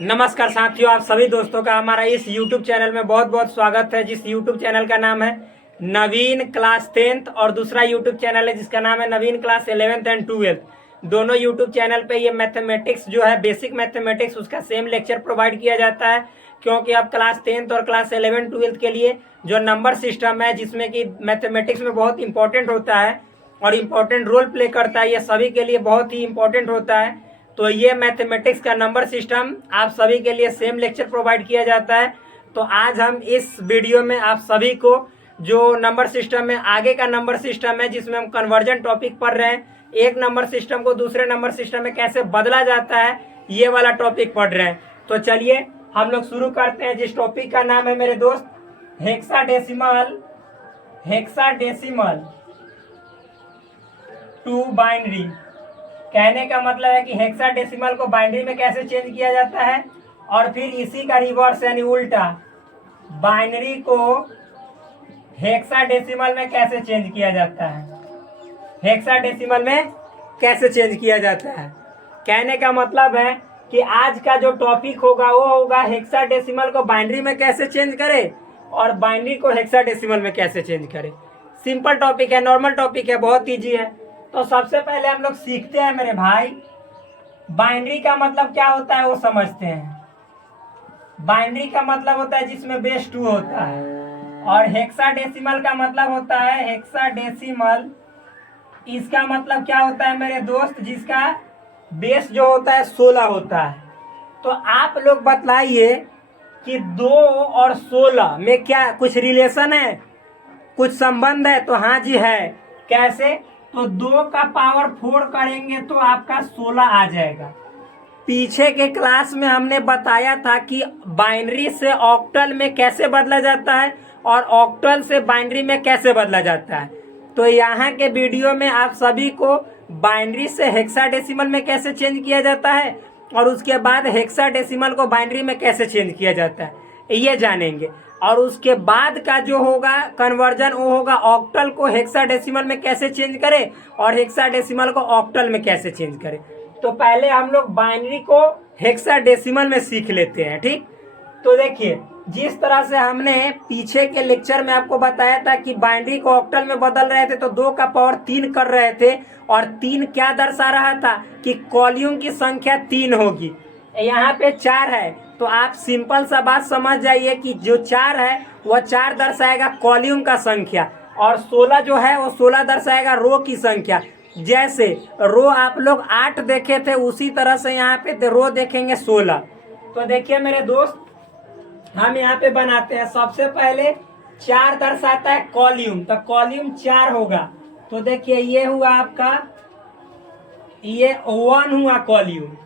नमस्कार साथियों, आप सभी दोस्तों का हमारा इस YouTube चैनल में बहुत बहुत स्वागत है। जिस YouTube चैनल का नाम है नवीन क्लास 10th और दूसरा YouTube चैनल है जिसका नाम है नवीन क्लास 11th एंड 12th। दोनों YouTube चैनल पे ये मैथमेटिक्स जो है बेसिक मैथमेटिक्स उसका सेम लेक्चर प्रोवाइड किया जाता है, क्योंकि अब क्लास 10th और क्लास 11 12th के लिए जो नंबर सिस्टम है जिसमें कि मैथमेटिक्स में बहुत इंपॉर्टेंट होता है और इम्पोर्टेंट रोल प्ले करता है, ये सभी के लिए बहुत ही इंपॉर्टेंट होता है। तो ये मैथमेटिक्स का नंबर सिस्टम आप सभी के लिए सेम लेक्चर प्रोवाइड किया जाता है। तो आज हम इस वीडियो में आप सभी को जो नंबर सिस्टम है, आगे का नंबर सिस्टम है जिसमें हम कन्वर्जन टॉपिक पढ़ रहे हैं, एक नंबर सिस्टम को दूसरे नंबर सिस्टम में कैसे बदला जाता है, ये वाला टॉपिक पढ़ रहे हैं। तो चलिए हम लोग शुरू करते हैं। जिस टॉपिक का नाम है मेरे दोस्त हेक्साडेसिमल टू बाइनरी। कहने का मतलब है कि हेक्साडेसिमल को बाइनरी में कैसे चेंज किया जाता है और फिर इसी का रिवर्स यानी उल्टा बाइनरी को हेक्साडेसिमल में कैसे चेंज किया जाता है, हेक्साडेसिमल में कैसे चेंज किया जाता है। कहने का मतलब है कि आज का जो टॉपिक होगा वो होगा हेक्साडेसिमल को बाइनरी में कैसे चेंज करे और बाइनरी को हेक्साडेसिमल में कैसे चेंज करे। सिंपल टॉपिक है, नॉर्मल टॉपिक है, बहुत ईजी है। तो सबसे पहले हम लोग सीखते हैं मेरे भाई, बाइनरी का मतलब क्या होता है वो समझते हैं। बाइनरी का मतलब होता है जिसमें बेस 2 होता है, और हेक्साडेसिमल का मतलब होता है हेक्साडेसिमल, इसका मतलब क्या होता है मेरे दोस्त, जिसका बेस जो होता है 16 होता है। तो आप लोग बतलाइए कि 2 और 16 में क्या कुछ रिलेशन है, कुछ संबंध है? तो हाँ जी है। कैसे? तो 2 का पावर 4 करेंगे तो आपका 16 आ जाएगा। पीछे के क्लास में हमने बताया था कि बाइनरी से ऑक्टल में कैसे बदला जाता है और ऑक्टल से बाइनरी में कैसे बदला जाता है। तो यहाँ के वीडियो में आप सभी को बाइनरी से हेक्साडेसिमल में कैसे चेंज किया जाता है और उसके बाद हेक्साडेसिमल को बाइनरी में कैसे चेंज किया जाता है ये जानेंगे। और उसके बाद का जो होगा कन्वर्जन वो होगा ऑक्टल को हेक्साडेसिमल में कैसे चेंज करे और हेक्साडेसिमल को ऑक्टल में कैसे चेंज करे। तो पहले हम लोग बाइनरी को हेक्साडेसिमल में सीख लेते हैं, ठीक। तो देखिए, जिस तरह से हमने पीछे के लेक्चर में आपको बताया था कि बाइनरी को ऑक्टल में बदल रहे थे तो 2 का पावर 3 कर रहे थे, और 3 क्या दर्शा रहा था कि कॉलम की संख्या 3 होगी। यहाँ पे 4 है, तो आप सिंपल सा बात समझ जाइए कि जो 4 है वह 4 दर्शाएगा कॉलम का संख्या, और 16 जो है वो 16 दर्शाएगा रो की संख्या। जैसे रो आप लोग 8 देखे थे उसी तरह से यहाँ पे रो देखेंगे 16। तो देखिए मेरे दोस्त, हम यहाँ पे बनाते हैं। सबसे पहले 4 दर्शाता है कॉलम, तो कॉलम 4 होगा। तो देखिए ये हुआ आपका, ये 1 हुआ कॉलम,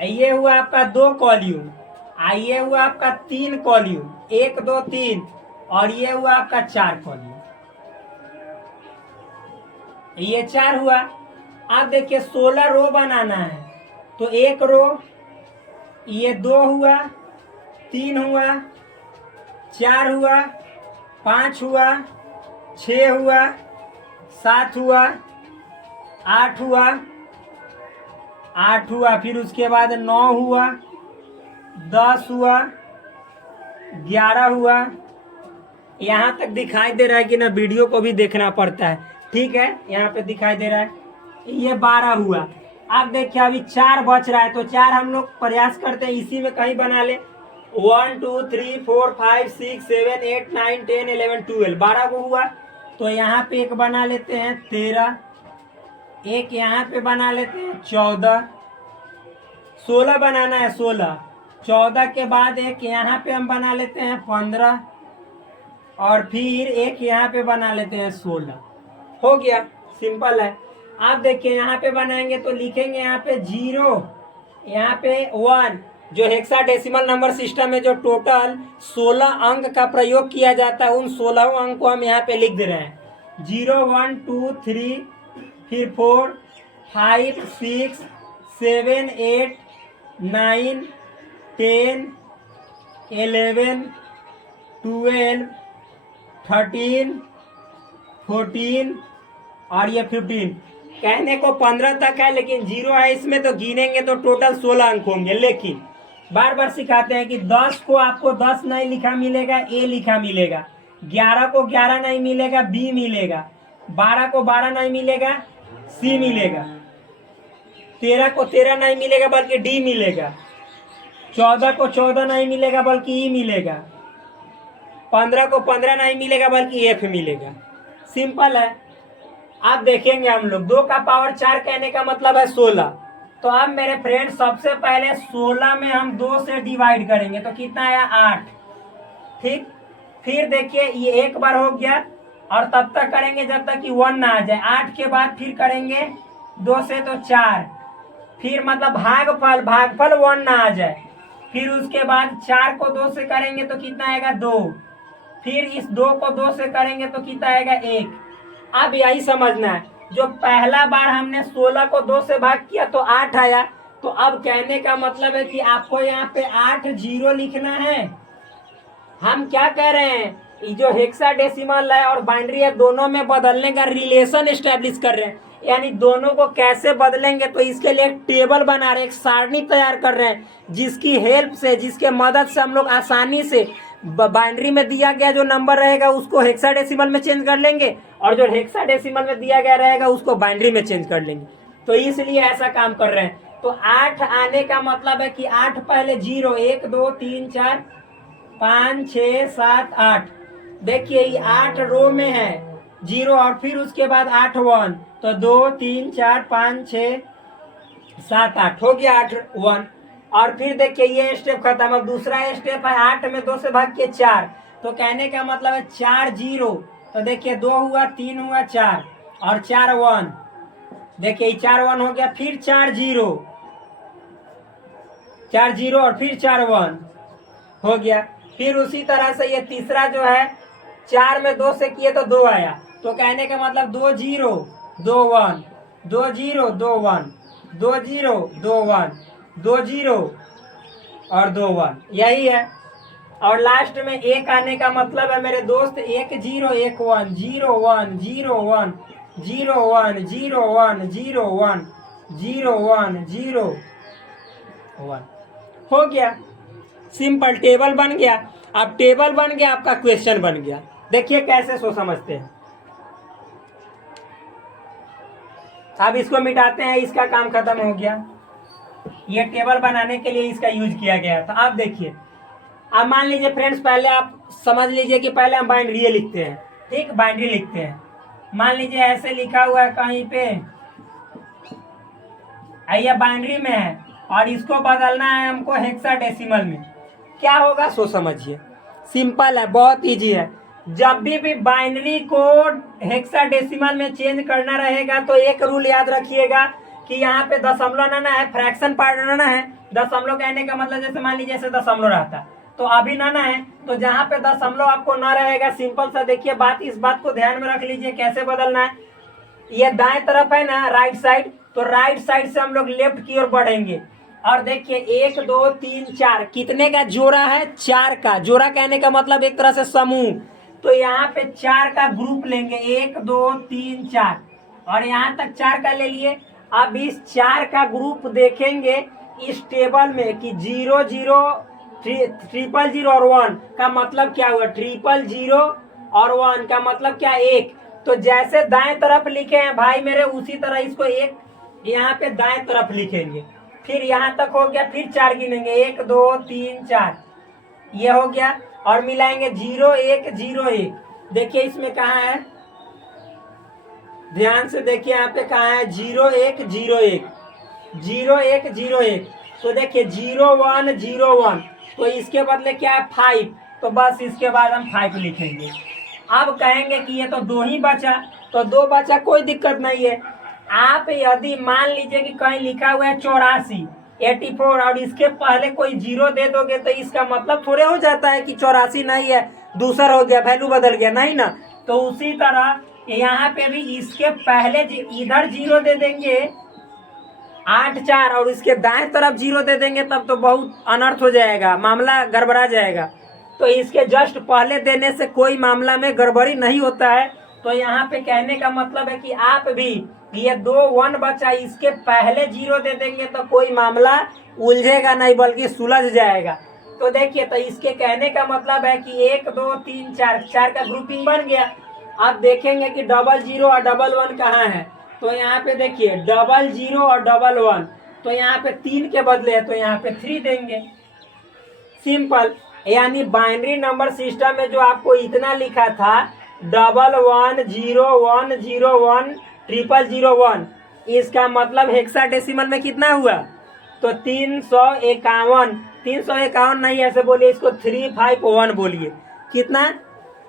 ये हुआ आपका 2 कॉलम, ये हुआ आपका 3 कॉलम, 1 2 3, और ये हुआ आपका 4 कॉलम, ये 4 हुआ। अब देखिए 16 रो बनाना है, तो 1 रो, ये 2 हुआ, 3 हुआ, 4 हुआ, 5 हुआ, 6 हुआ, 7 हुआ, 8 हुआ, 8 हुआ, फिर उसके बाद 9 हुआ, 10 हुआ, 11 हुआ। यहाँ तक दिखाई दे रहा है कि ना, वीडियो को भी देखना पड़ता है, ठीक है। यहाँ पे दिखाई दे रहा है, ये 12 हुआ। अब देखिए अभी 4 बच रहा है, तो 4 हम लोग प्रयास करते हैं इसी में कहीं बना ले। 1 2 3 4 5 6 7 8 9 10 11 12, 12 को हुआ। तो यहाँ पे एक बना लेते हैं 13, एक यहाँ पे बना लेते हैं 14, 16 बनाना है 16, 14 के बाद एक यहाँ पे हम बना लेते हैं 15, और फिर एक यहाँ पे बना लेते हैं 16। हो गया, सिंपल है। आप देखिए यहाँ पे बनाएंगे तो लिखेंगे यहाँ पे 0, यहाँ पे 1। जो हेक्साडेसिमल नंबर सिस्टम में जो टोटल 16 अंक का प्रयोग किया जाता है उन 16 अंक को हम यहाँ पे लिख दे रहे हैं। 0 1 2 3, फिर 4 5 6 7 8 9 10 11 12 13 14 और ये 15। कहने को 15 तक है लेकिन 0 है इसमें, तो गिनेंगे तो टोटल 16 अंक होंगे। लेकिन बार बार सिखाते हैं कि 10 को आपको 10 नहीं लिखा मिलेगा, ए लिखा मिलेगा। 11 को 11 नहीं मिलेगा, बी मिलेगा। 12 को 12 नहीं मिलेगा, सी मिलेगा। 13 को 13 नहीं मिलेगा बल्कि डी मिलेगा। 14 को 14 नहीं मिलेगा बल्कि ई मिलेगा। 15 को 15 नहीं मिलेगा बल्कि एफ मिलेगा। सिंपल है। आप देखेंगे हम लोग 2 का पावर 4 कहने का मतलब है 16। तो अब मेरे फ्रेंड सबसे पहले 16 में हम 2 से डिवाइड करेंगे तो कितना आया 8। ठीक, फिर देखिए ये एक बार हो गया और तब तक करेंगे जब तक कि 1 ना आ जाए। 8 के बाद फिर करेंगे 2 से तो 4, फिर मतलब भागफल 1 ना आ जाए। फिर उसके बाद 4 को 2 से करेंगे तो कितना आएगा 2। फिर इस 2 को 2 से करेंगे तो कितना आएगा 1। अब यही समझना है, जो पहला बार हमने 16 को 2 से भाग किया तो 8 आया। तो अब कहने का मतलब है कि आपको यहाँ पे 8 जीरो लिखना है। हम क्या कह रहे हैं, ये जो हेक्साडेसिमल है और बाइनरी है दोनों में बदलने का रिलेशन एस्टेब्लिश कर रहे हैं, यानी दोनों को कैसे बदलेंगे। तो इसके लिए एक टेबल बना रहे हैं, एक सारणी तैयार कर रहे हैं, जिसकी हेल्प से, जिसके मदद से हम लोग आसानी से बाइनरी में दिया गया जो नंबर रहेगा उसको हेक्साडेसिमल में चेंज कर लेंगे और जो हेक्साडेसिमल में दिया गया रहेगा उसको बाइनरी में चेंज कर लेंगे। तो इसलिए ऐसा काम कर रहे हैं। तो 8 आने का मतलब है कि 8 पहले 0, 1 2 3 4 5 6 7 8। देखिए ये 8 रो में है 0 और फिर उसके बाद 8 1, तो 2 3 4 5 6 7 8 हो गया 8 1। और फिर देखिए ये स्टेप खत्म। अब दूसरा स्टेप है 8 में 2 से भाग के 4, तो कहने का मतलब है 4 0। तो देखिए 2 हुआ, 3 हुआ, 4 और 4 1। देखिए 4 1 हो गया, फिर 4 0, 4 0 और फिर 4 1 हो गया। फिर उसी तरह से ये तीसरा जो है 4 में 2 से किए तो 2 आया, तो कहने का मतलब 2 0 2 1, 2 0 2 1, 2 0 2 1, 2 0 और 2 1, यही है। और लास्ट में 1 आने का मतलब है मेरे दोस्त 1 0 1 1 0 1 0 1 0 1 0 1 0 1 0 1 0 1 हो गया। सिंपल टेबल बन गया। अब टेबल बन गया, आपका क्वेश्चन बन गया। देखिए कैसे सो समझते हैं। अब इसको मिटाते हैं, इसका काम खत्म हो गया। ये टेबल बनाने के लिए इसका यूज किया गया था। अब देखिए, अब मान लीजिए फ्रेंड्स, पहले आप समझ लीजिए कि पहले हम बाइनरी लिखते हैं। ठीक, बाइनरी लिखते हैं। मान लीजिए ऐसे लिखा हुआ है कहीं पे, ये बाइनरी में है और इसको बदलना है हमको हेक्साडेसिमल में। क्या होगा सो समझिए। सिंपल है, बहुत इजी है। जब भी बाइनरी को हेक्साडेसिमल में चेंज करना रहेगा तो एक रूल याद रखिएगा कि यहाँ पे दशमलव ना है, फ्रैक्शन पार्ट ना है। दशमलव कहने का मतलब जैसे मान लीजिए ऐसे दशमलव रहता तो अभी ना है, तो जहाँ पे दशमलव आपको ना रहेगा, सिंपल सा देखिए बात, इस बात को ध्यान में रख लीजिए कैसे बदलना है। ये दाएं तरफ है ना, राइट साइड, तो राइट साइड से हम लोग लेफ्ट की ओर बढ़ेंगे। और देखिए 1 2 3 4 कितने का जोड़ा है, 4 का। जोड़ा कहने का मतलब एक तरह से समूह। तो यहाँ पे 4 का ग्रुप लेंगे, 1 2 3 4 और यहाँ तक 4 का ले लिए। अब इस 4 का ग्रुप देखेंगे इस टेबल में कि 0 0 0 0 और 1 का मतलब क्या हुआ, 0 0 और 1 का मतलब क्या, 1। तो जैसे दाएं तरफ लिखे हैं भाई मेरे, उसी तरह इसको एक यहाँ पे दाएं तरफ लिखेंगे। फिर यहाँ तक हो गया, फिर 4 गिनेंगे, 1 2 3 4, ये हो गया। और मिलाएंगे 0 1 0 1। देखिए इसमें कहाँ है, ध्यान से देखिए यहाँ पे कहाँ है, 0 1 0 1 0 1 0 1। तो देखिए 0 1 0 1, तो इसके बदले क्या है 5, तो बस इसके बाद हम 5 लिखेंगे। अब कहेंगे कि ये तो 2 ही बचा, तो 2 बचा, कोई दिक्कत नहीं है। आप यदि मान लीजिए कि कहीं लिखा हुआ है 84 84 और इसके पहले कोई 0 दे दोगे तो इसका मतलब थोड़े हो जाता है कि 84 नहीं है, दूसरा हो गया, वैल्यू बदल गया, नहीं ना। तो उसी तरह यहाँ पे भी इसके पहले इधर 0 दे देंगे 8 4 और इसके दाएं तरफ 0 दे देंगे, तब तो बहुत अनर्थ हो जाएगा, मामला गड़बड़ा जाएगा। तो इसके जस्ट पहले देने से कोई मामला में गड़बड़ी नहीं होता है। तो यहाँ पे कहने का मतलब है कि आप भी ये 2 1 बचा, इसके पहले 0 दे देंगे तो कोई मामला उलझेगा नहीं बल्कि सुलझ जाएगा। तो देखिए, तो इसके कहने का मतलब है कि 1 2 3 4 4 का ग्रुपिंग बन गया। अब देखेंगे कि 00 और 11 कहाँ है। तो यहाँ पे देखिए 00 और 11, तो यहाँ पे 3 के बदले है तो यहाँ पे 3 देंगे। सिंपल। यानी बाइनरी नंबर सिस्टम में जो आपको इतना लिखा था 1101010001 इसका मतलब हेक्साडेसिमल में कितना हुआ, तो 351। 351 नहीं ऐसे बोलिए, इसको 351 बोलिए। कितना,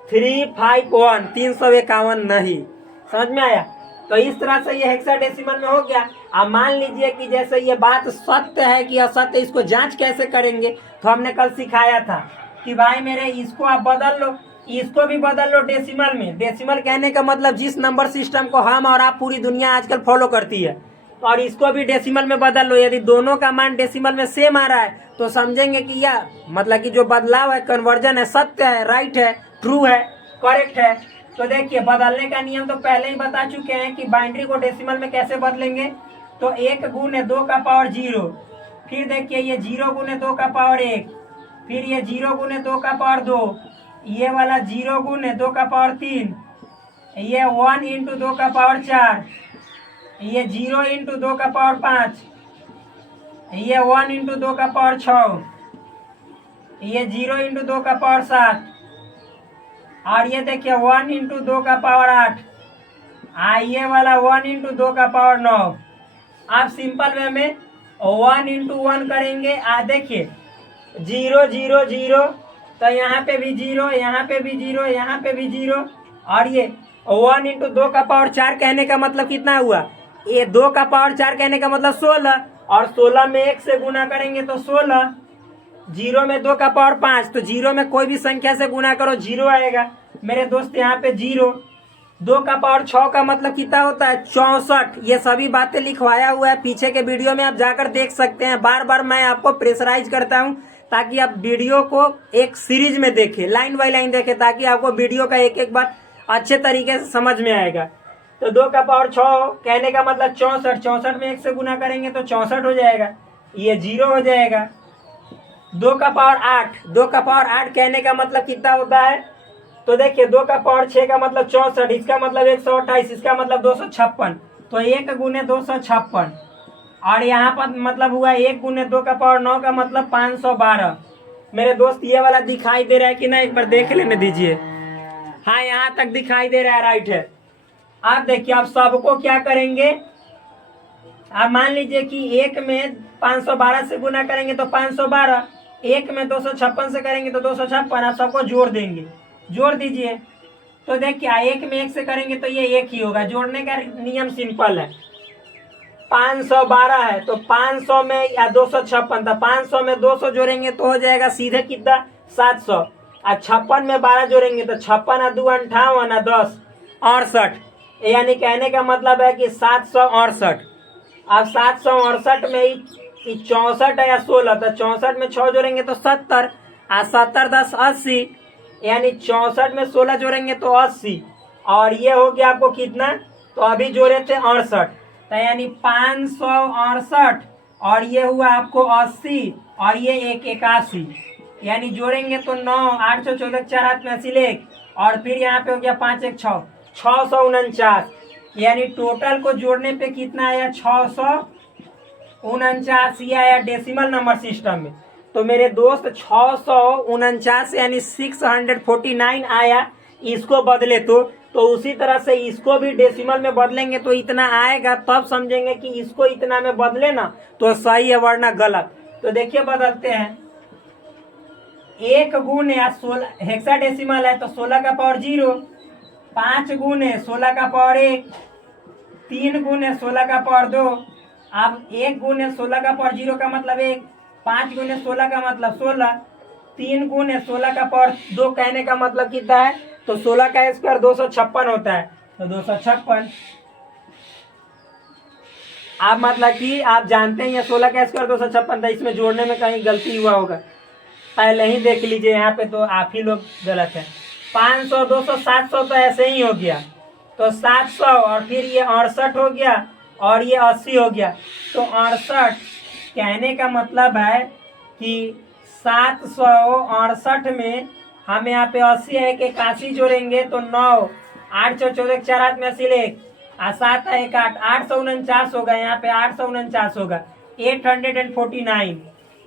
351, 351 नहीं। समझ में आया। तो इस तरह से ये हेक्साडेसिमल में हो गया। अब मान लीजिए कि जैसे ये बात सत्य है कि असत्य, इसको जांच कैसे करेंगे। तो हमने कल सिखाया था कि भाई मेरे इसको आप बदल लो, इसको भी बदल लो डेसिमल में। डेसिमल कहने का मतलब जिस नंबर सिस्टम को हम और आप पूरी दुनिया आजकल फॉलो करती है, और इसको भी डेसिमल में बदल लो। यदि दोनों का मान डेसिमल में सेम आ रहा है तो समझेंगे कि यह मतलब कि जो बदलाव है, कन्वर्जन है, सत्य है, राइट है, ट्रू है, करेक्ट है। तो देखिए, बदलने का नियम तो पहले ही बता चुके हैं कि बाइनरी को डेसिमल में कैसे बदलेंगे। तो 1 गुने 2 का पावर 0, फिर देखिए ये 0 गुने 2 का पावर 1, फिर ये 0 गुने 2 का पावर 2, ये वाला 0 गुने 2 का पावर 3, ये 1 इंटू 2 का पावर 4, ये 0 इंटू 2 का पावर 5, ये 1 इंटू 2 का पावर 6, ये 0 इंटू 2 का पावर 7, और ये देखिए 1 इंटू 2 का पावर 8, ये वाला 1 इंटू 2 का पावर 9। आप सिंपल वे में 1 इंटू 1 करेंगे। देखिए 0 0 0, तो यहाँ पे भी 0, यहाँ पे भी 0, यहाँ पे भी 0, और ये 1 इंटू 2 का पावर 4 कहने का मतलब कितना हुआ, ये 2 का पावर 4 कहने का मतलब 16, और 16 में 1 से गुना करेंगे तो 16। 0 में 2 का पावर 5, तो 0 में कोई भी संख्या से गुना करो 0 आएगा मेरे दोस्त। यहाँ पे 0। 2 का पावर 6 का मतलब कितना होता है, 64। ये सभी बातें लिखवाया हुआ है पीछे के वीडियो में, आप जाकर देख सकते हैं। बार बार मैं आपको प्रेशराइज करता हूँ ताकि आप वीडियो को एक सीरीज में देखें, लाइन बाय लाइन देखें, ताकि आपको वीडियो का एक एक बात अच्छे तरीके से समझ में आएगा। तो 2 का पावर 6 कहने का मतलब 64। 64 में 1 से गुना करेंगे तो 64 हो जाएगा, ये 0 हो जाएगा। 2 का पावर 8, 2 का पावर 8 कहने का मतलब कितना होता है, तो देखिए 2 का पावर 6 का मतलब 64, इसका मतलब 128, इसका मतलब 256। तो 1 गुने 256, और यहाँ पर मतलब हुआ 1 गुने 2 का पावर 9 का मतलब 512। मेरे दोस्त ये वाला दिखाई दे रहा है कि नहीं, एक बार देख लेने दीजिए। हाँ, यहाँ तक दिखाई दे रहा है, राइट है। आप देखिए, आप सबको क्या करेंगे, आप मान लीजिए कि 1 में 512 से गुना करेंगे तो 512, 1 में 256 से करेंगे तो 256, आप सबको जोड़ देंगे। जोड़ दीजिए। तो देखिए 1 में 1 से करेंगे तो ये 1 ही होगा। जोड़ने का नियम सिंपल है। 512 है तो 500 में या 256 था, 500 में 200 जोड़ेंगे तो हो जाएगा सीधे कितना, 700। और 56 में 12 जोड़ेंगे तो 56 2 58 10 68, यानी कहने का मतलब है कि 768। अब 768 में ही 64 है या 16, तो 64 में 6 जोड़ेंगे तो 70, और 70 10 80, यानी 64 में 16 जोड़ेंगे तो 80, और ये हो गया आपको कितना, तो अभी जोड़े थे 68, तो यानी 568, और ये हुआ आपको 80, और ये 81, यानी जोड़ेंगे तो 9 8 14 4 हाथ में 80 लेख, और फिर यहाँ पे हो गया 5 1 6 649, यानी टोटल को जोड़ने पे कितना आया, 649 ये आया डेसिमल नंबर सिस्टम में। तो मेरे दोस्त 649 यानी 649 आया, इसको बदले तो उसी तरह से इसको भी डेसिमल में बदलेंगे तो इतना आएगा, तब समझेंगे कि इसको इतना में बदले ना तो सही है वरना गलत। तो देखिए बदलते हैं। 1 गुने 16 हेक्साडेसिमल है तो 16 का पावर 0, 5 गुने 16 का पावर 1, 3 गुने 16 का पावर 2। अब 1 गुने 16 का पावर 0 का मतलब 1, 5 गुने 16 का मतलब 16, 3 गुने 16 का पावर 2 कहने का मतलब कितना है, तो 16 का स्क्वायर 256 होता है, तो 256। आप मतलब कि आप जानते हैं ये 16 का स्क्वायर 256 था, इसमें जोड़ने में कहीं गलती हुआ होगा, पहले ही देख लीजिए यहाँ पे, तो आप ही लोग गलत है। 500 200 700 तो ऐसे ही हो गया, तो 700 और फिर ये 68 हो गया और ये 80 हो गया। तो 68, कहने का मतलब है कि 768 में हम यहाँ पे 80 है कि 81 जोड़ेंगे तो 9, 8 चौ 14 4 हाथ में 80 लेख और 7 है 1 8, 849 होगा। यहाँ पे 849 होगा, 849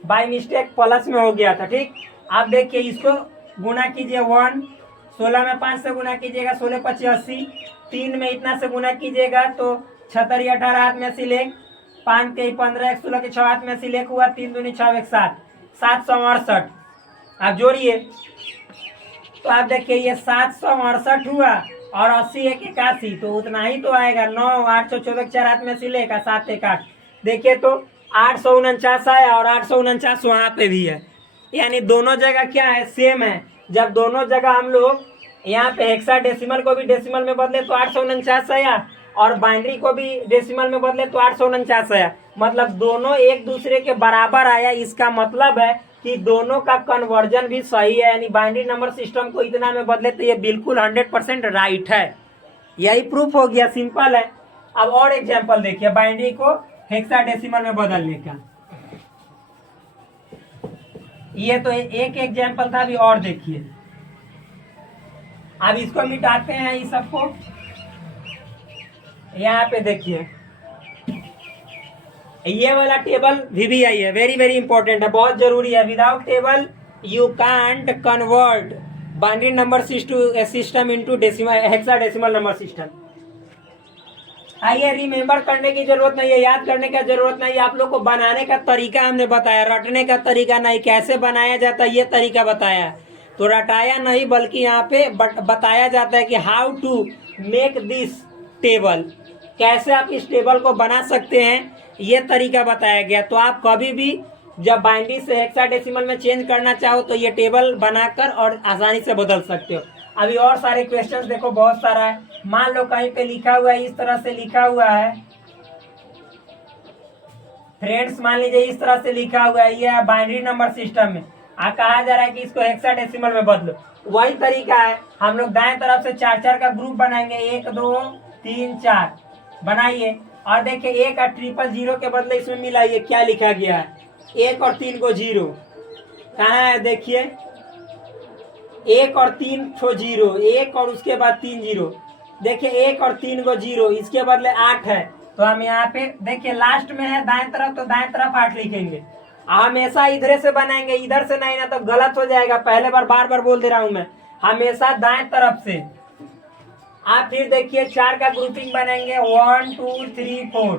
बाई मिस्टेक प्लस में हो गया था। ठीक, आप देखिए इसको गुना कीजिए 1, 16 में 5 से गुना कीजिएगा, 16 25 80, 3 में इतना से गुना कीजिएगा तो 76 18 हाथ में 80 लेख, 5 के 15 16 के 6 हाथ में 80 लेख हुआ, 3 दूनी 6 1 7, 768। आप जोड़िए तो आप देखिए ये 768 हुआ और 80 एक 81, तो उतना ही तो आएगा। 9 8 14 4 हाथ में 80 लेगा, 7 1 8। देखिए तो 849 आया और 849 वहाँ पे भी है, यानी दोनों जगह क्या है, सेम है। जब दोनों जगह हम लोग यहाँ पे हेक्साडेसिमल को भी डेसिमल में बदले तो 849 आया और बाइनरी को भी डेसिमल में बदले तो 849 आया, मतलब दोनों एक दूसरे के बराबर आया। इसका मतलब है कि दोनों का कन्वर्जन भी सही है, यानी बाइनरी नंबर सिस्टम को इतना में बदले तो ये बिल्कुल 100% राइट है। यही प्रूफ हो गया, सिंपल है। अब और एग्जाम्पल देखिए बाइनरी को हेक्साडेसिमल में बदलने का। ये तो एक एग्जाम्पल था, अभी और देखिए। अब इसको मिटाते हैं इस सबको। यहाँ पे देखिए ये वाला टेबल VBI है, वेरी वेरी इंपॉर्टेंट है, बहुत जरूरी है। Without table you can't convert binary number system into decimal hexadecimal number system. आइए, रिमेम्बर करने की जरूरत नहीं है, याद करने का जरूरत नहीं है। आप लोग को बनाने का तरीका हमने बताया, रटने का तरीका नहीं, कैसे बनाया जाता है ये तरीका बताया। तो रटाया नहीं बल्कि यहाँ पे बताया जाता है कि how to make this table, कैसे आप इस टेबल को बना सकते हैं, ये तरीका बताया गया। तो आप कभी भी जब बाइनरी से हेक्साडेसिमल में चेंज करना चाहो तो ये टेबल बनाकर और आसानी से बदल सकते हो। अभी और सारे क्वेश्चंस देखो, बहुत सारा है। मान लो कहीं पे लिखा हुआ है, इस तरह से लिखा हुआ है फ्रेंड्स, मान लीजिए इस तरह से लिखा हुआ है, ये है बाइनरी नंबर सिस्टम में, कहा जा रहा है कि इसको हेक्साडेसिमल में बदलो। वही तरीका है, हम लोग दाएं तरफ से 4 4 का ग्रुप बनाएंगे, 1 2 3 4 बनाइए। और देखिए 1 और 000 के बदले इसमें मिलाइए, क्या लिखा गया है, 1 और 3 को 0 कहाँ है, देखिए 1 और 3 को 0, 1 और उसके बाद 3 0, देखिए 1 और 3 को 0, इसके बदले 8 है। तो हम यहाँ पे देखिए लास्ट में है दाएं तरफ, तो दाएं तरफ 8 लिखेंगे। हमेशा इधर से बनाएंगे, इधर से नहीं, ना तो गलत हो जाएगा। पहले बार बार बार बोल दे रहा हूं मैं, हमेशा दाएं तरफ से। आप फिर देखिए 4 का ग्रुपिंग बनाएंगे, 1 2 3 4,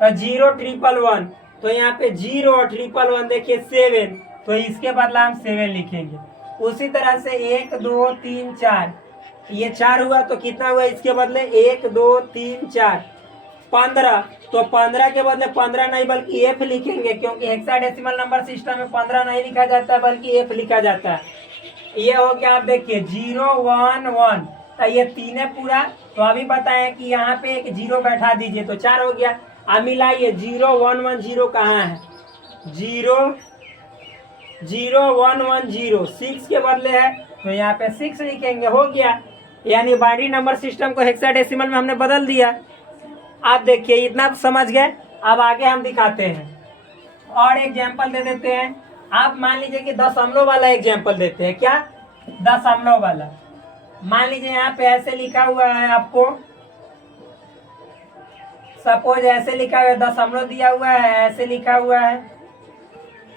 तो 0 1 1 1, तो यहाँ पे 0 और 1 1 1 देखिए 7, तो इसके बदला हम 7 लिखेंगे। उसी तरह से 1 2 3 4, ये 4 हुआ तो कितना हुआ, इसके बदले 1 2 3 4 15, तो 15 के बदले 15 नहीं बल्कि F लिखेंगे, क्योंकि हेक्साडेसिमल नंबर सिस्टम में 15 नहीं लिखा जाता है बल्कि F लिखा जाता है। ये हो गया, आप देखिए 0 1 1, तो ये 3 है पूरा। तो अभी बताएं कि यहाँ पे एक 0 बैठा दीजिए तो 4 हो गया। अब मिलाइए 0 1 1 0 कहाँ है, 0 0 1 1 0, 6 के बदले है तो यहाँ पे 6 लिखेंगे, हो गया। यानी बाइनरी नंबर सिस्टम को हेक्साडेसिमल में हमने बदल दिया। आप देखिए इतना समझ गए। अब आगे हम दिखाते हैं और एग्जाम्पल दे देते हैं। आप मान लीजिए कि दशमलव वाला एग्जाम्पल देते हैं, क्या, दशमलव वाला। मान लीजिए यहाँ पे ऐसे लिखा हुआ है, आपको सपोज ऐसे लिखा हुआ है, दशमलव दिया हुआ है, ऐसे लिखा हुआ है।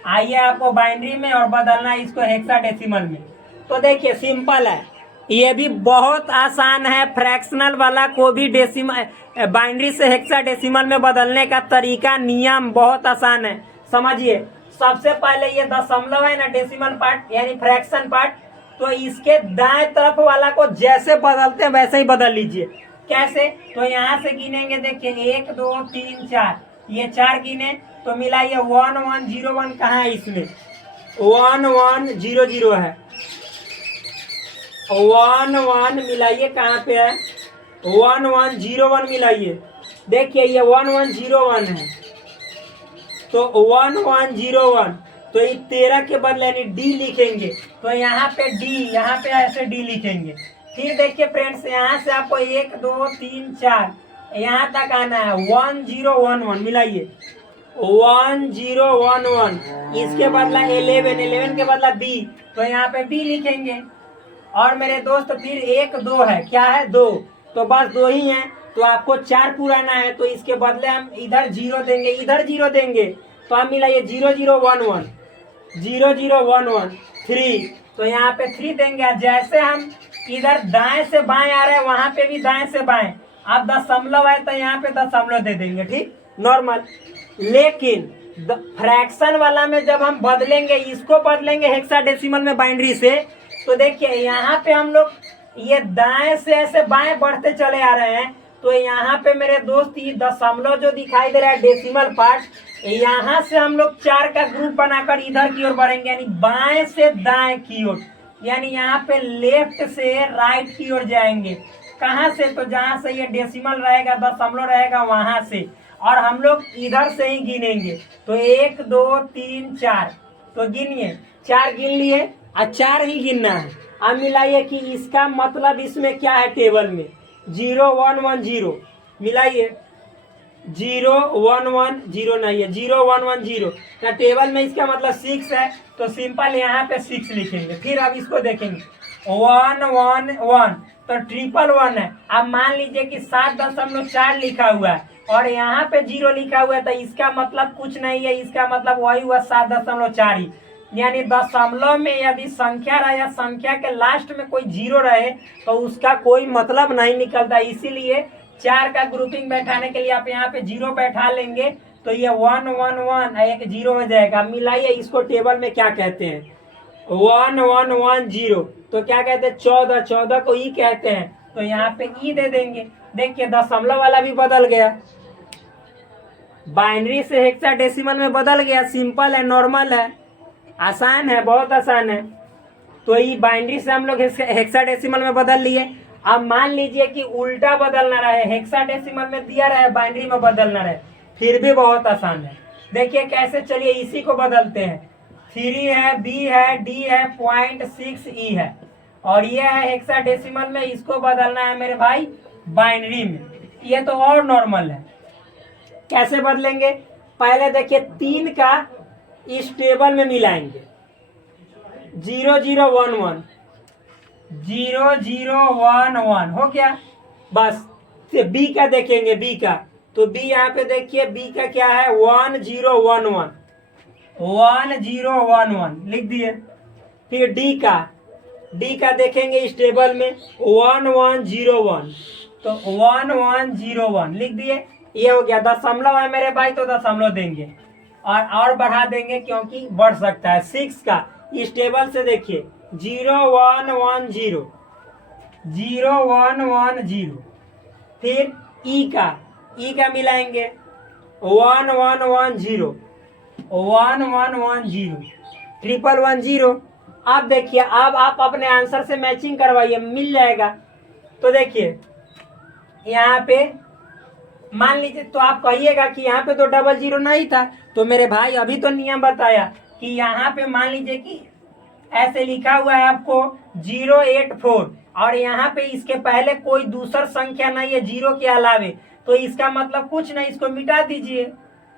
आइए आपको बाइनरी में और बदलना है इसको हेक्साडेसिमल में। तो देखिए सिंपल है, ये भी बहुत आसान है। फ्रैक्शनल वाला को भी डेसिमल बाइनरी से हेक्साडेसिमल में बदलने का तरीका, नियम बहुत आसान है। समझिए, सबसे पहले ये दशमलव है ना, डेसिमल पार्ट यानी फ्रैक्शन पार्ट, तो इसके दाएं तरफ वाला को जैसे बदलते हैं वैसे ही बदल लीजिए। कैसे, तो यहाँ से गिनेंगे, देखिए 1 2 3 4, ये 4 गिने तो मिलाइए 1 1 0 1 कहाँ है, इसमें 1 1 0 0 है, 1 1 मिलाइए कहाँ पे है, 1 1 0 1 मिलाइए। देखिए ये 1 1 0 1 है, तो 1 1 0 1, तो ये 13 के बदले यानी D लिखेंगे। तो यहाँ पे D, यहाँ पे ऐसे D लिखेंगे। फिर देखिए फ्रेंड्स, यहाँ से आपको 1 2 3 4 यहाँ तक आना है 1011 मिलाइए 1011। इसके बदला 11 के बदला बी, तो यहाँ पे बी लिखेंगे। और मेरे दोस्त फिर 1 2 है, क्या है 2, तो बस 2 ही है, तो आपको 4 पुराना है, तो इसके बदले हम इधर 0 देंगे, इधर 0 देंगे, तो हम मिलाइए 0011 0011 3, तो यहाँ पे 3 देंगे। जैसे हम इधर दाएं से बाएं आ रहे हैं वहां पे भी दाएं से बाएं, अब दशमलव है तो यहाँ पे दशमलव दे देंगे, ठीक नॉर्मल। लेकिन फ्रैक्शन वाला में जब हम बदलेंगे, इसको बदलेंगे हेक्साडेसिमल में बाइनरी से, तो देखिए यहाँ पे हम लोग ये दाएं से ऐसे बाएं बढ़ते चले आ रहे हैं, तो यहाँ पे मेरे दोस्त ये दशमलव जो दिखाई दे रहा है डेसिमल पार्ट, यहाँ से हम लोग 4 का ग्रुप बनाकर इधर की ओर बढ़ेंगे, यानी बाएं से दाएं की ओर, यानी यहाँ पे लेफ्ट से राइट की ओर जाएंगे। कहाँ से? तो जहाँ से ये डेसिमल रहेगा, दशमलव रहेगा, वहां से। और हम लोग इधर से ही गिनेंगे, तो 1 2 3 4, तो गिनिए 4 गिन लिए, और 4 ही गिनना है। अब मिलाइए कि इसका मतलब इसमें क्या है टेबल में, 0110 मिलाइए 0110 नहीं है 0110 का टेबल में, इसका मतलब 6 है, तो सिंपल यहाँ पे 6 लिखेंगे। फिर अब इसको देखेंगे 111, तो 111 है। अब मान लीजिए कि 7.4 लिखा हुआ है और यहाँ पे 0 लिखा हुआ है, तो इसका मतलब कुछ नहीं है, इसका मतलब वही हुआ 7.4 ही। यानी दशमलव में यदि संख्या रहे या संख्या के लास्ट में कोई 0 रहे तो उसका कोई मतलब नहीं निकलता। इसीलिए 4 का ग्रुपिंग बैठाने के लिए आप यहाँ पे 0 बैठा लेंगे, तो ये 111 एक 0 हो जाएगा। मिलाइए इसको टेबल में क्या कहते हैं, 1110, तो क्या कहते हैं 14, 14 को ई कहते हैं, तो यहाँ पे ई दे देंगे। देखिए दशमलव वाला भी बदल गया, बाइनरी से हेक्साडेसिमल में बदल गया। सिंपल है, नॉर्मल है, आसान है, बहुत आसान है। तो ये बाइनरी से हम लोग हेक्साडेसिमल में बदल लिए। अब मान लीजिए कि उल्टा बदलना रहे, हेक्साडेसिमल में दिया रहे, बाइनरी में बदलना रहे, फिर भी बहुत आसान है। देखिए कैसे, चलिए इसी को बदलते हैं। 3 है, बी है, डी है, 0.6 ई है, और ये है हेक्साडेसिमल में, इसको बदलना है मेरे भाई बाइनरी में। ये तो और नॉर्मल है। कैसे बदलेंगे, पहले देखिए 3 का इस टेबल में मिलाएंगे, 0011 0011 हो गया। बस बी का देखेंगे, बी का, तो बी यहाँ पे देखिए, बी का क्या है 1011 1011 लिख दिए। फिर डी का देखेंगे इस टेबल में 1101, तो 1101 लिख दिए। ये हो गया। दशमलव है मेरे भाई, तो दशमलव देंगे और बढ़ा देंगे क्योंकि बढ़ सकता है। 6 का इस टेबल से देखिए 0110 0110। फिर ई का मिलाएंगे 1110 1110 11110। अब देखिए, अब आप अपने आंसर से मैचिंग करवाइए, मिल जाएगा। तो देखिए यहाँ पे मान लीजिए, तो आप कहिएगा कि यहाँ पे तो 00 नहीं था, तो मेरे भाई अभी तो नियम बताया कि यहाँ पे मान लीजिए कि ऐसे लिखा हुआ है आपको 084, और यहाँ पे इसके पहले कोई दूसर संख्या नहीं है 0 के अलावे, तो इसका मतलब कुछ नहीं, इसको मिटा दीजिए,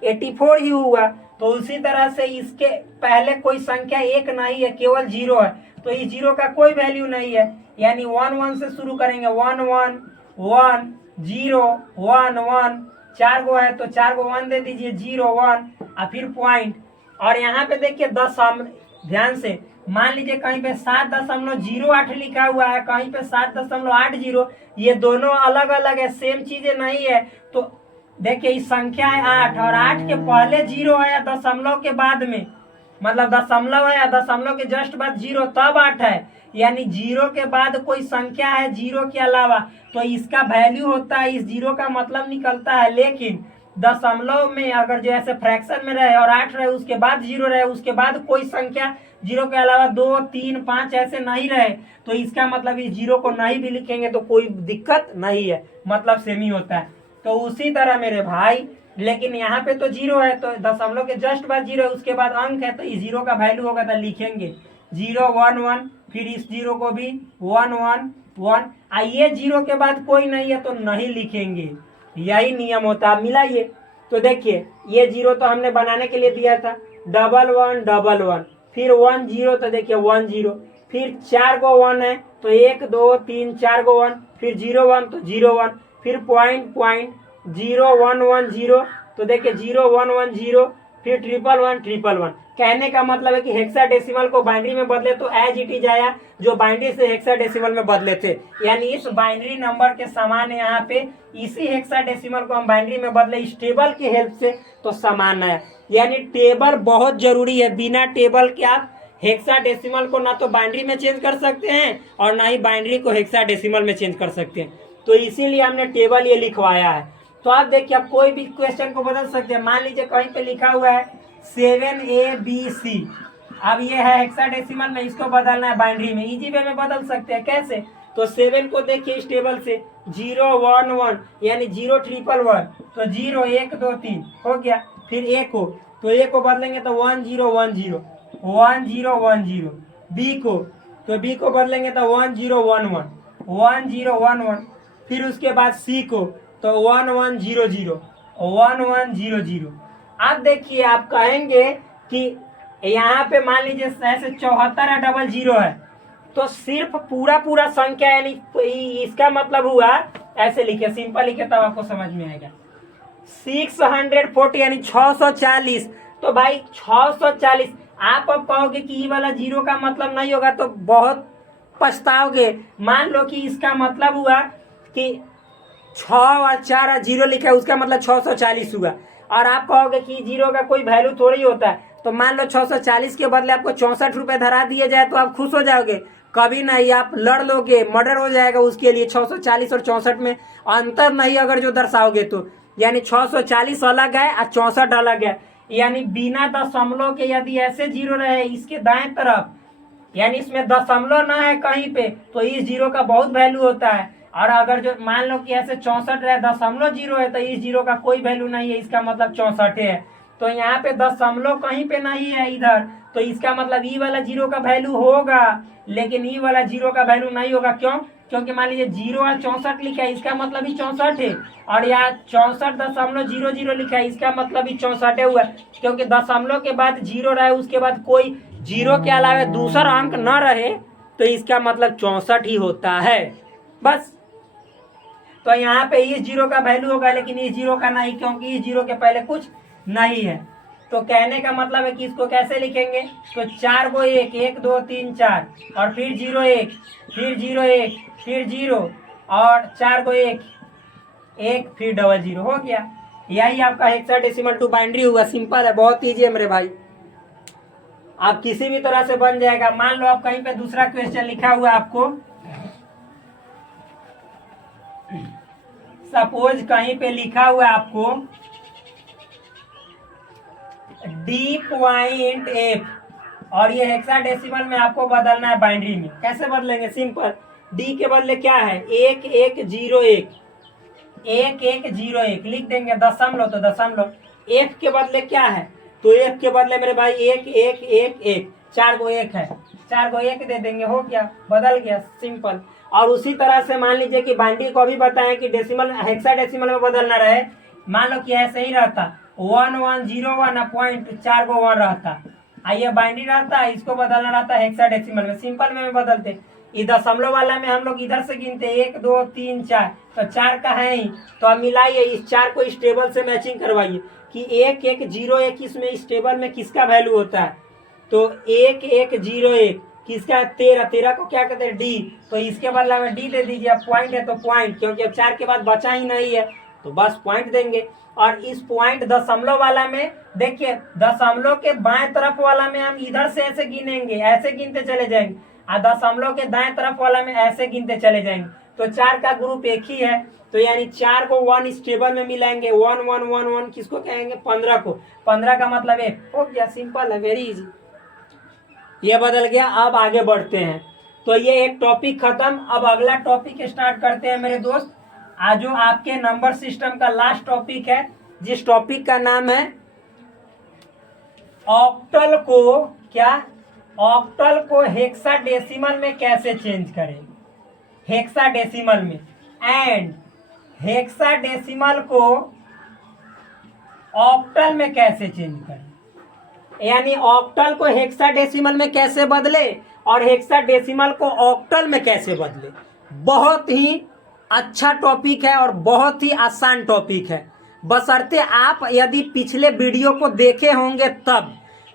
84 ही हुआ। तो उसी तरह से इसके पहले कोई संख्या 1 नहीं है, केवल 0 है, तो इस 0 का कोई वैल्यू नहीं है, यानी 1 से शुरू करेंगे, 1 1 1 0 1 1, 4 गो है तो 4 गो 1 दे दीजिए, 0 1 और फिर पॉइंट। और यहाँ पे देखिए ध्यान से मान लीजिए कहीं पे 7.08 लिखा हुआ है, कहीं पे 7.80, ये दोनों अलग अलग है, सेम चीजें नहीं है। तो देखिए इस संख्या है 8, और 8 के पहले 0 है या दशमलव के बाद में, मतलब दशमलव है या दशमलव के जस्ट बाद 0, तब 8 है, यानी 0 के बाद कोई संख्या है 0 के अलावा, तो इसका वैल्यू होता है, इस 0 का मतलब निकलता है। लेकिन दशमलव में अगर जैसे फ्रैक्शन में रहे और 8 रहे, उसके बाद 0 रहे, उसके बाद कोई संख्या 0 के अलावा 2 3 5 ऐसे नहीं रहे, तो इसका मतलब इस 0 को नहीं भी लिखेंगे तो कोई दिक्कत नहीं है, मतलब सेम ही होता है। तो उसी तरह मेरे भाई, लेकिन यहाँ पे तो 0 है, तो दशमलव के जस्ट बाद 0 है, उसके बाद अंक है, तो इस 0 का वैल्यू होगा तो लिखेंगे 0 1 1, फिर इस 0 को भी 1 1, 1। ये 0 के बाद कोई नहीं है तो नहीं लिखेंगे, यही नियम होता है। मिलाइए तो देखिए ये 0 तो हमने बनाने के लिए दिया था, 1 1 1 1, फिर 1 0 तो देखिए 1 0, फिर 4 को 1 है तो 1 2 3 4 को 1, फिर 0 1 तो 0 1, फिर पॉइंट पॉइंट 0 1 1 0 तो देखिए 0 1 1 0, फिर 1 1 1 1 1। कहने का मतलब है कि हेक्साडेसिमल को बाइनरी में बदले तो एज इट इज आया जो बाइनरी से हेक्साडेसिमल में बदले थे, यानी इस बाइनरी नंबर के समान है यहाँ पे। इसी हेक्साडेसिमल को हम बाइनरी में बदले इस टेबल की हेल्प से तो समान है। यानी टेबल बहुत जरूरी है, बिना टेबल के आप हेक्साडेसिमल को ना तो बाइनरी में चेंज कर सकते हैं और ना ही बाइनरी को हेक्साडेसिमल में चेंज कर सकते हैं। तो इसीलिए हमने टेबल ये लिखवाया है। तो आप देखिए आप कोई भी क्वेश्चन को बदल सकते हैं। मान लीजिए कहीं पे लिखा हुआ है 7ABC, अब ये है हेक्साडेसिमल में, इसको बदलना है बाइनरी में, इजी वे में बदल सकते हैं। कैसे? तो 7 को देखिए इस टेबल से 0 1 1 यानी 0 1 1 1 तो 0 1 2 3 हो गया। फिर ए को तो ए को बदलेंगे तो 1 0 1 0 1 0 1 0। बी को तो बी को बदलेंगे तो 1 0 1 1 1 0 1 1। फिर उसके बाद सी को तो 1 1 0 0 1 1 0 0। अब देखिए आप कहेंगे कि यहाँ पे मान लीजिए ऐसे 74 है 00 है तो सिर्फ पूरा पूरा संख्या यानी इसका मतलब हुआ ऐसे लिखे, सिंपल लिखे तब आपको समझ में आएगा। 640 यानी 640, तो भाई 640 आप अब कहोगे कि ये वाला 0 का मतलब नहीं होगा तो बहुत पछताओगे। मान लो कि इसका मतलब हुआ कि 6 और 4 और 0 लिखा है उसका मतलब 640 हुआ, और आप कहोगे कि 0 का कोई वैल्यू थोड़ी होता है। तो मान लो 640 के बदले आपको 64 रुपए धरा दिए जाए तो आप खुश हो जाओगे? कभी नहीं, आप लड़ लोगे, मर्डर हो जाएगा उसके लिए। 640 और 64 में अंतर नहीं अगर जो दर्शाओगे तो, यानी 640 अलग है और 64 अलग है। यानी बिना दशमलव के यदि ऐसे 0 रहे इसके दाएं तरफ, यानी इसमें दशमलव ना है कहीं पे, तो इस 0 का बहुत वैल्यू होता है। और अगर जो मान लो कि ऐसे 64 है दशमलव 0 है तो इस 0 का कोई वैल्यू नहीं है, इसका मतलब 64 है। तो यहाँ पे दशमलव कहीं पे नहीं है इधर, तो इसका मतलब ई वाला 0 का वैल्यू होगा, लेकिन ई वाला 0 का वैल्यू नहीं होगा। क्यों? क्योंकि मान लीजिए 0 और 64 लिखा है इसका मतलब ही 64 है, और यहाँ 64.00 लिखा है इसका मतलब ही 64 हुआ, क्योंकि दशमलव के बाद 0 रहे उसके बाद कोई 0 के अलावा दूसरा अंक न रहे तो इसका मतलब 64 ही होता है बस। तो यहाँ पे इस 0 का वैल्यू होगा लेकिन इस 0 का नहीं, क्योंकि इस 0 के पहले कुछ नहीं है। तो कहने का मतलब है कि इसको कैसे लिखेंगे? तो 4 को 1 1 2 3 4 और फिर 0 1 फिर 0 1 फिर 0 और 4 को 1 1 फिर 00 हो गया। यही आपका हेक्साडेसिमल टू बाइनरी हुआ। सिंपल है, बहुत ईजी है मेरे भाई, आप किसी भी तरह से बन जाएगा। मान लो आप कहीं पे दूसरा क्वेश्चन लिखा हुआ आपको, सपोज कहीं पे लिखा हुआ है आपको D.F और ये हेक्साडेसिमल में आपको बदलना है बाइनरी में। कैसे बदलेंगे? सिंपल, डी के बदले क्या है 1 1 0 1 1 1 0 1 लिख देंगे, दशमलव तो दशमलव। एफ के बदले क्या है? तो एफ के बदले मेरे भाई 1 1 1 1, 4 को 1 है 4 को 1 दे देंगे, हो गया, बदल गया, सिंपल। और उसी तरह से मान लीजिए कि बाइनरी को भी बताएं कि डेसिमल हेक्साडेसिमल में बदलना रहे। मान लो कि ऐसे ही रहता 1 1 0 1 पॉइंट 4 को 1 रहता, आइए बाइनरी रहता है, इसको बदलना रहता है हेक्साडेसिमल में, सिंपल में बदलते। इस दशमलव वाला में हम लोग इधर से गिनते 1 2 3 4, तो 4 का है ही, तो अब मिलाइए इस 4 को इस टेबल से मैचिंग करवाइए कि 1 1 0 1 इसमें इस टेबल में किसका वैल्यू होता है। तो 1 1 0 1 किसका? 13, 13 को क्या कहते हैं? डी, तो इसके बदला में डी दे दीजिए। अब पॉइंट है तो पॉइंट, क्योंकि अब 4 के बाद बचा ही नहीं है तो बस पॉइंट देंगे। और इस पॉइंट दशमलव वाला में देखिए, दशमलव के बाएं तरफ वाला में हम इधर से ऐसे गिनेंगे, ऐसे गिनते चले जाएंगे, और दशमलव के दाएं तरफ वाला में ऐसे गिनते चले जाएंगे। तो 4 का ग्रुप एक ही है, तो यानी 4 को 1 इस टेबल में मिलाएंगे, 1 1 1 1 किसको कहेंगे? 15 को, 15 का मतलब है, हो गया, सिंपल है, वेरी इजी, ये बदल गया। अब आगे बढ़ते हैं, तो ये एक टॉपिक खत्म। अब अगला टॉपिक स्टार्ट करते हैं मेरे दोस्त। आज जो आपके नंबर सिस्टम का लास्ट टॉपिक है, जिस टॉपिक का नाम है ऑक्टल को क्या, ऑक्टल को हेक्साडेसिमल में कैसे चेंज करें। हेक्साडेसिमल में, एंड हेक्साडेसिमल को ऑक्टल में कैसे चेंज करें, यानी ऑक्टल को हेक्साडेसिमल में कैसे बदले और हेक्साडेसिमल को ऑक्टल में कैसे बदले। बहुत ही अच्छा टॉपिक है और बहुत ही आसान टॉपिक है, बशर्ते आप यदि पिछले वीडियो को देखे होंगे तब।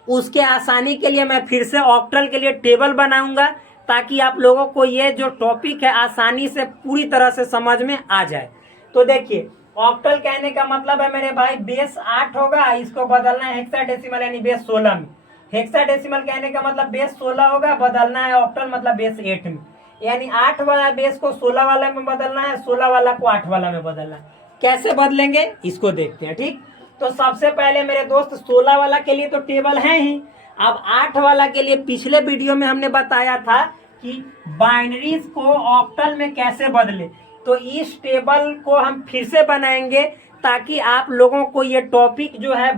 उसके आसानी के लिए मैं फिर से ऑक्टल के लिए टेबल बनाऊंगा ताकि आप लोगों को ये जो टॉपिक है आसानी से पूरी तरह से समझ में आ जाए। तो देखिए, ऑक्टल कहने का मतलब है मेरे भाई बेस 8 होगा, इसको बदलना है हेक्साडेसिमल यानी बेस 16 में। हेक्साडेसिमल कहने का मतलब बेस 16 होगा, बदलना है ऑक्टल मतलब बेस 8 में, यानी 8 वाला बेस को 16 वाला में बदलना है, 16 वाला को 8 वाला में बदलना है। कैसे बदलेंगे इसको देखते हैं, ठीक। तो सबसे पहले मेरे दोस्त 16 वाला के लिए तो टेबल है ही, अब 8 वाला के लिए पिछले वीडियो में हमने बताया था कि बाइनरीज को ऑक्टल में कैसे बदले। तो इस टेबल को हम फिर से बनाएंगे ताकि आप लोगों को ये टॉपिक जो है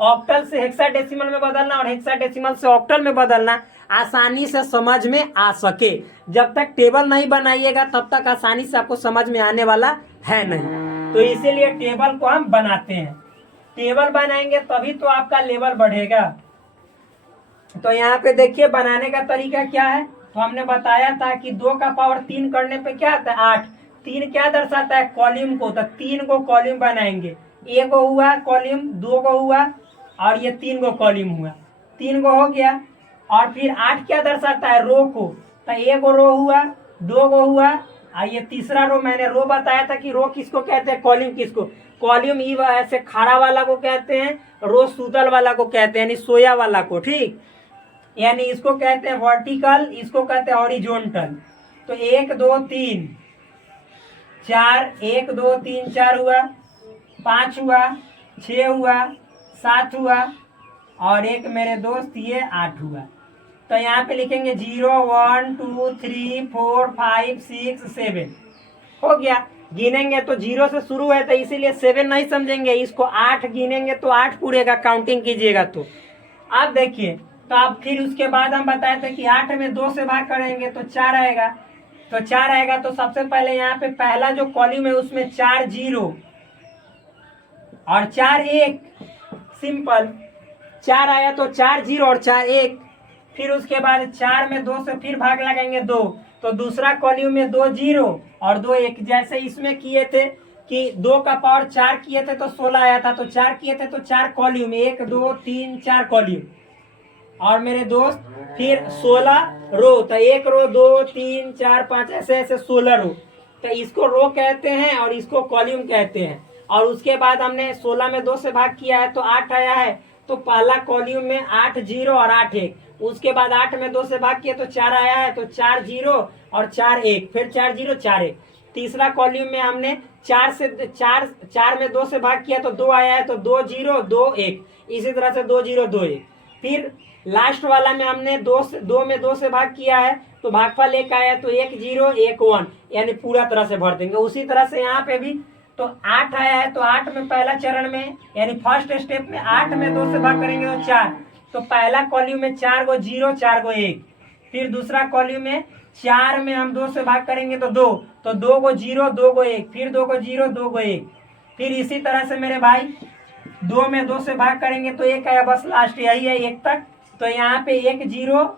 ऑक्टल से हेक्साडेसिमल में बदलना और हेक्साडेसिमल से ऑक्टल में बदलना आसानी से समझ में आ सके। जब तक टेबल नहीं बनाइएगा तब तक आसानी से आपको समझ में आने वाला है नहीं, तो इसीलिए टेबल को हम बनाते हैं। टेबल बनाएंगे तभी तो आपका लेवल बढ़ेगा। तो यहाँ पे देखिए बनाने का तरीका क्या है। तो हमने बताया था कि 2 का पावर 3 करने पे क्या आता है 8। 3 क्या दर्शाता है कॉलम को, तो 3 को कॉलम बनाएंगे। 1 को हुआ कॉलम, 2 को हुआ और ये 3 को कॉलम हुआ, 3 को हो गया। और फिर 8 क्या दर्शाता है रो को, तो 1 रो हुआ, 2 को हुआ और ये तीसरा रो। मैंने रो बताया था कि रो किसको कहते हैं, कॉलम किसको, कॉलम ई ऐसे खड़ा वाला को कहते हैं, रो सुतल वाला को कहते हैं यानी सोया वाला को, ठीक। यानी इसको कहते हैं वर्टिकल, इसको कहते हैं हॉरिजॉन्टल। तो 1 2 3 4, 1 2 3 4 हुआ, 5 हुआ, 6 हुआ, 7 हुआ और एक मेरे दोस्त ये 8 हुआ। तो यहाँ पे लिखेंगे 0 1 2 3 4 5 6 7 हो गया। गिनेंगे तो 0 से शुरू है तो इसीलिए 7 नहीं समझेंगे, इसको 8 गिनेंगे तो 8 पूरेगा, काउंटिंग कीजिएगा। तो अब देखिए, तो अब फिर उसके बाद हम बताए थे कि 8 में 2 से भाग करेंगे तो 4 आएगा। तो 4 आएगा तो सबसे पहले यहाँ पे पहला जो कॉलम है उसमें 4 0 और 4 1, सिंपल। 4 आया तो 4 0 और 4 1। फिर उसके बाद 4 में 2 से फिर भाग लगाएंगे 2, तो दूसरा कॉलम में 2 0 और 2 1। जैसे इसमें किए थे कि 2 का पावर 4 किए थे तो 16 आया था, तो 4 किए थे तो 4 कॉलम, 1 2 3 4 कॉलम। और मेरे दोस्त फिर 16 रो, तो 1 रो 2 3 4 5 ऐसे ऐसे 16 रो। तो इसको रो कहते हैं और इसको कॉलम कहते हैं। और उसके बाद हमने 16 में 2 से भाग किया है तो 8 आया है, तो पहला कॉलम में 8 0 और 8 1। उसके बाद 8 में 2 से भाग किया तो 4 आया है, तो 4 0 और 4 1, फिर 4 0 4 1। तीसरा कॉलम में हमने 4 में 2 से भाग किया तो 2 आया है, तो 2 0 2 1, इसी तरह से 2 0 2 1। फिर लास्ट वाला में हमने 2 में 2 से भाग किया है तो भागफल 1 आया, तो 1 0 1 1, यानी पूरा तरह से भर देंगे। उसी तरह से यहाँ पे भी तो 8 आया है, तो 8 में पहला चरण में यानी फर्स्ट स्टेप में 8 में 2 से भाग करेंगे तो 4, तो पहला कॉलम में 4 को 0 4 को 1। फिर दूसरा कॉलम में 4 में हम 2 से भाग करेंगे तो 2, तो 2 को 0 2 को 1, फिर 2 को 0 2 को 1। फिर इसी तरह से मेरे भाई 2 में 2 से भाग करेंगे तो 1 आया, बस लास्ट यही है 1 तक। तो यहाँ पे 1 0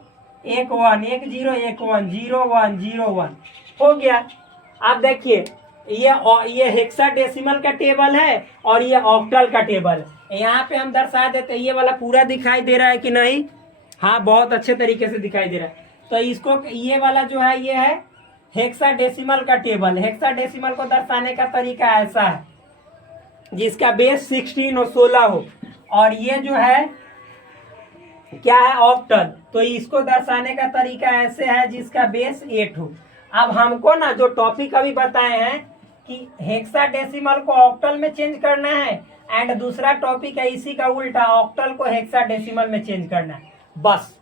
1 1 1 0 1 1 0 1 0 1 हो गया। अब देखिए ये हेक्साडेसिमल का टेबल है और ये ऑक्टल का टेबल है। यहाँ पे हम दर्शा देते हैं, ये वाला पूरा दिखाई दे रहा है कि नहीं, हाँ बहुत अच्छे तरीके से दिखाई दे रहा है। तो इसको ये वाला जो है ये है हेक्साडेसिमल का टेबल। हेक्साडेसिमल को दर्शाने का तरीका ऐसा है जिसका बेस 16 और 16 हो, और ये जो है क्या है ऑक्टल, तो इसको दर्शाने का तरीका ऐसे है जिसका बेस 8 हो। अब हमको ना जो टॉपिक अभी बताए हैं कि हेक्साडेसिमल को ऑक्टल में चेंज करना है, एंड दूसरा टॉपिक है इसी का उल्टा, ऑक्टल को हेक्साडेसिमल में चेंज करना है। बस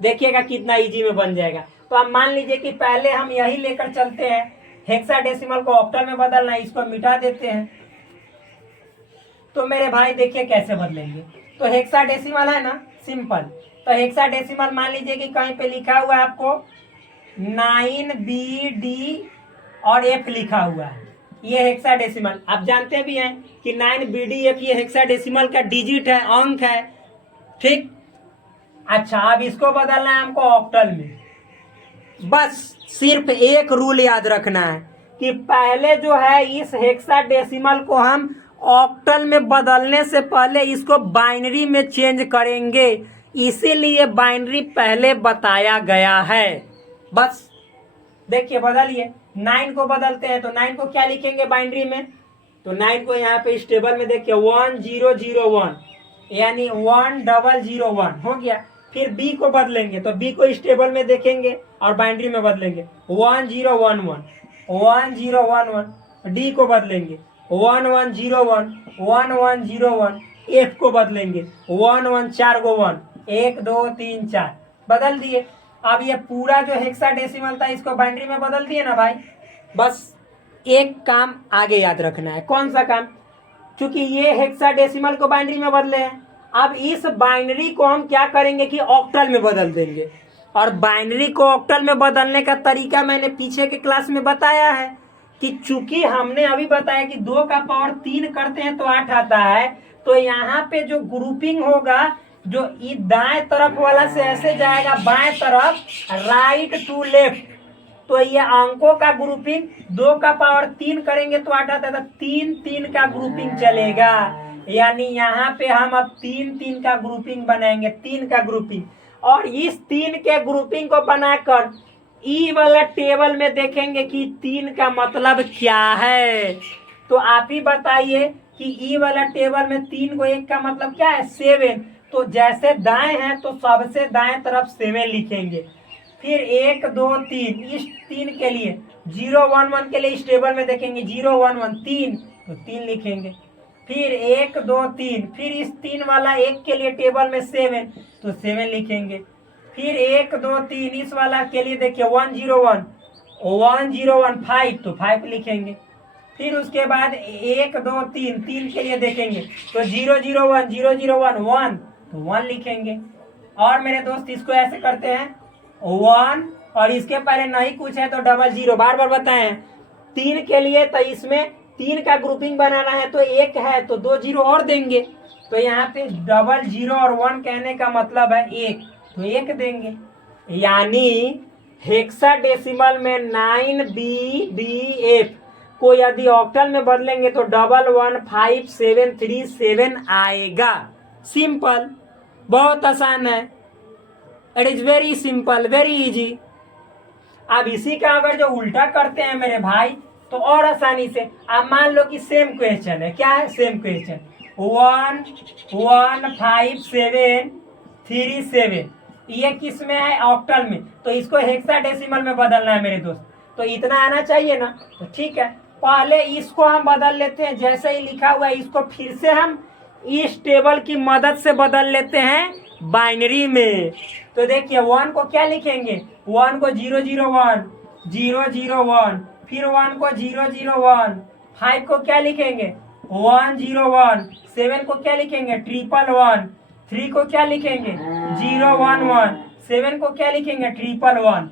देखिएगा कितना इजी में बन जाएगा। तो अब मान लीजिए कि पहले हम यही लेकर चलते हैं, हेक्साडेसिमल को ऑक्टल में बदलना है, इसको मिटा देते हैं। तो मेरे भाई देखिए कैसे बदलेंगे। तो हेक्साडेसिमल है ना, सिंपल। तो हेक्साडेसिमल मान लीजिए कि कहीं पे लिखा हुआ है आपको 9BD और F लिखा हुआ है, ये हेक्साडेसिमल। आप जानते भी हैं कि 9BDF ये हेक्साडेसिमल का डिजिट है, अंक है, ठीक। अच्छा, अब इसको बदलना है हमको ऑक्टल में। बस सिर्फ एक रूल याद रखना है कि पहले जो है इस हेक्साडेसिमल को हम ऑक्टल में बदलने से पहले इसको बाइनरी में चेंज करेंगे, इसीलिए बाइनरी पहले बताया गया है। बस देखिए, बदलिए, 9 को बदलते हैं तो 9 को क्या लिखेंगे बाइनरी में, तो 9 को यहाँ पे इस टेबल में देखिए 1001 यानी 1001 हो गया। फिर B को बदलेंगे तो B को इस टेबल में देखेंगे और बाइनरी में बदलेंगे 1011 D को बदलेंगे 1101 F को बदलेंगे 11 गो 1 1 2 3 4 बदल दिए। अब ये पूरा जो हेक्साडेसिमल था इसको बाइनरी में बदल दिए ना भाई। बस एक काम आगे याद रखना है, कौन सा काम, क्योंकि ये हेक्साडेसिमल को बाइनरी में बदले हैं, अब इस बाइनरी को हम क्या करेंगे कि ऑक्टल में बदल देंगे। और बाइनरी को ऑक्टल में बदलने का तरीका मैंने पीछे के क्लास में बताया है कि चूंकि हमने अभी बताया कि 2 का पावर 3 करते हैं तो 8 आता है, तो यहाँ पे जो ग्रुपिंग होगा, जो दाएं तरफ वाला से ऐसे जाएगा बाएं तरफ, राइट टू लेफ्ट, तो ये अंकों का ग्रुपिंग 2 का पावर 3 करेंगे तो 8 आता है, 3 का ग्रुपिंग चलेगा। यानी यहाँ पे हम अब 3 का ग्रुपिंग बनाएंगे, 3 का ग्रुपिंग, और इस 3 के ग्रुपिंग को बनाकर ई वाला टेबल में देखेंगे कि 3 का मतलब क्या है। तो आप ही बताइए कि ई वाला टेबल में 3 को 1 का मतलब क्या है, 7। तो जैसे दाएं हैं तो सबसे दाएं तरफ 7 लिखेंगे। फिर 1 2 3 इस 3 के लिए 0 1 1 के लिए इस टेबल में देखेंगे 0 1 1 3 तो 3 लिखेंगे। फिर 1 2 3 फिर इस 3 वाला 1 के लिए टेबल में 7 तो 7 लिखेंगे। फिर 1 2 3 इस वाला के लिए देखिए 1 0 1 5 तो 5 लिखेंगे। फिर उसके बाद 1 2 3 के लिए देखेंगे तो 0 0 1 0 0 1 1 तो 1 लिखेंगे। और मेरे दोस्त इसको ऐसे करते हैं 1 और इसके पहले नहीं कुछ है तो 00, बार बार बताएं 3 के लिए, तो इसमें 3 का ग्रुपिंग बनाना है तो 1 है तो 2 0 और देंगे, तो यहाँ पे 00 और 1 कहने का मतलब है 1 तो 1 देंगे। यानी हेक्साडेसिमल में 9BDF को यदि ऑक्टल में बदलेंगे तो 115737 आएगा। सिंपल, बहुत आसान है, it is very simple, very easy. अब इसी का अगर जो उल्टा करते हैं मेरे भाई तो और आसानी से, आप मान लो कि सेम क्वेश्चन है, क्या है सेम क्वेश्चन 115737 ये किस में है, ऑक्टल में, तो इसको हेक्साडेसिमल में बदलना है मेरे दोस्त, तो इतना आना चाहिए ना। तो ठीक है, पहले इसको हम बदल लेते हैं, जैसे ही लिखा हुआ है इसको फिर से हम इस टेबल की मदद से बदल लेते हैं बाइनरी में। तो देखिए 1 को क्या लिखेंगे, 1 को 0 0 1 0 0 1, फिर 1 को 0 0 1, 5 को क्या लिखेंगे 1 0 1, 7 को क्या लिखेंगे 111, 3 को क्या लिखेंगे 0 1 1, 7 को क्या लिखेंगे 111।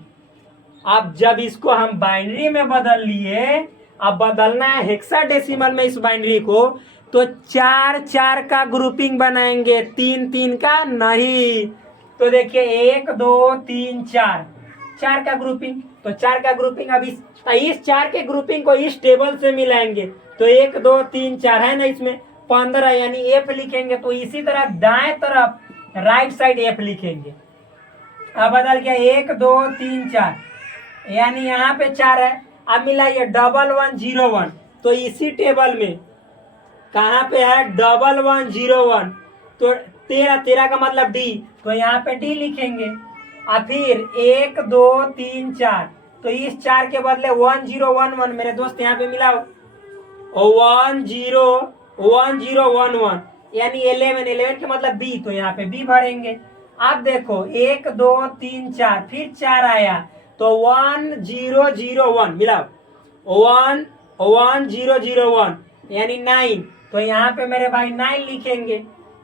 अब जब इसको हम बाइनरी में बदल लिए, अब बदलना है हेक्साडेसिमल में इस बाइनरी को, तो 4 का ग्रुपिंग बनाएंगे, 3 का नहीं। तो देखिए 1 2 3 4 का ग्रुपिंग, तो 4 का ग्रुपिंग अब इस 4 के ग्रुपिंग को इस टेबल से मिलाएंगे, तो 1 2 3 4 है ना, इसमें 15 यानी F लिखेंगे। तो इसी तरह दाएं तरफ राइट साइड F लिखेंगे। अब बदल गया 1 2 3 4 यानी यहाँ पे 4 है। अब मिलाइए 1101, तो इसी टेबल में कहाँ पे है 1101, तो 13 का मतलब D, तो यहाँ पे D लिखेंगे। और फिर 1 2 3 4, तो इस 4 के बदले 1011 मेरे दोस्त यहाँ पे मिलाओ 1011 यानी 11 के मतलब B, तो यहाँ पे B भरेंगे। अब देखो 1 2 3 4 फिर 4 आया तो 1001 मिलाओ 1001 यानी 9, तो यहाँ पे मेरे भाई 9 लिखेंगे।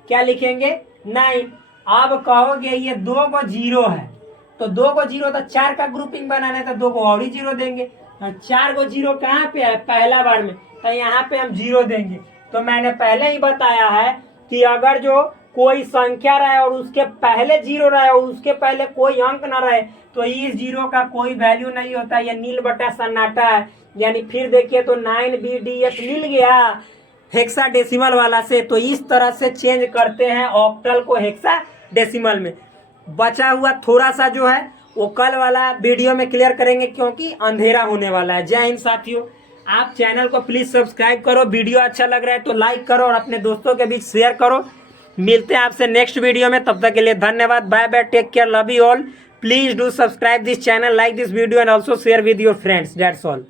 क्या लिखेंगे 9। अब कहोगे ये 2 को 0 है तो 2 को 0 तो 4 का ग्रुपिंग बनाना है तो 2 को और ही 0 देंगे। 4 को 0 कहाँ पे है पहला बार में, तो यहाँ पे हम 0 देंगे। तो मैंने पहले ही बताया है कि अगर जो कोई संख्या रहे और उसके पहले 0 रहे और उसके पहले कोई अंक ना रहे तो इस 0 का कोई वैल्यू नहीं होता, यह नील बटा सन्नाटा है। यानी फिर देखिए तो 9BDS मिल गया हेक्साडेसिमल वाला से। तो इस तरह से चेंज करते हैं ऑक्टल को हेक्साडेसिमल में। बचा हुआ थोड़ा सा जो है वो कल वाला वीडियो में क्लियर करेंगे क्योंकि अंधेरा होने वाला है। जय हिंद साथियों, आप चैनल को प्लीज सब्सक्राइब करो, वीडियो अच्छा लग रहा है तो लाइक करो और अपने दोस्तों के बीच शेयर करो। मिलते हैं आपसे नेक्स्ट वीडियो में, तब तक के लिए धन्यवाद, bye bye, take care, love you all. Please do subscribe this channel, like this video and also share with your friends. That's all.